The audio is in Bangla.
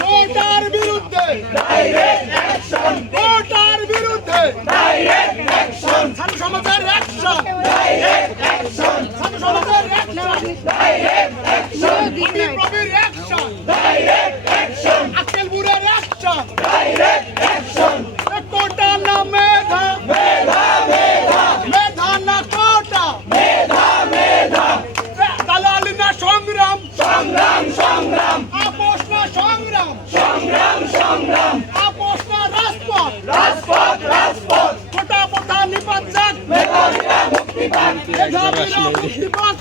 ভোটার বিরুদ্ধে ভোটার বিরুদ্ধে ছাত্র সমাজের অ্যাকশন ছাত্র সমাজের অ্যাকশন প্রবীর অ্যাকশন আক্কেলপুরের অ্যাকশন কোটা না মেধা মেধা না কোটা দালালি না সংগ্রাম আপোষ না সংগ্রাম আপোষ না রাজপথ কোটা প্রথা নিপাত যাক মেধাবীরা মুক্তি পাক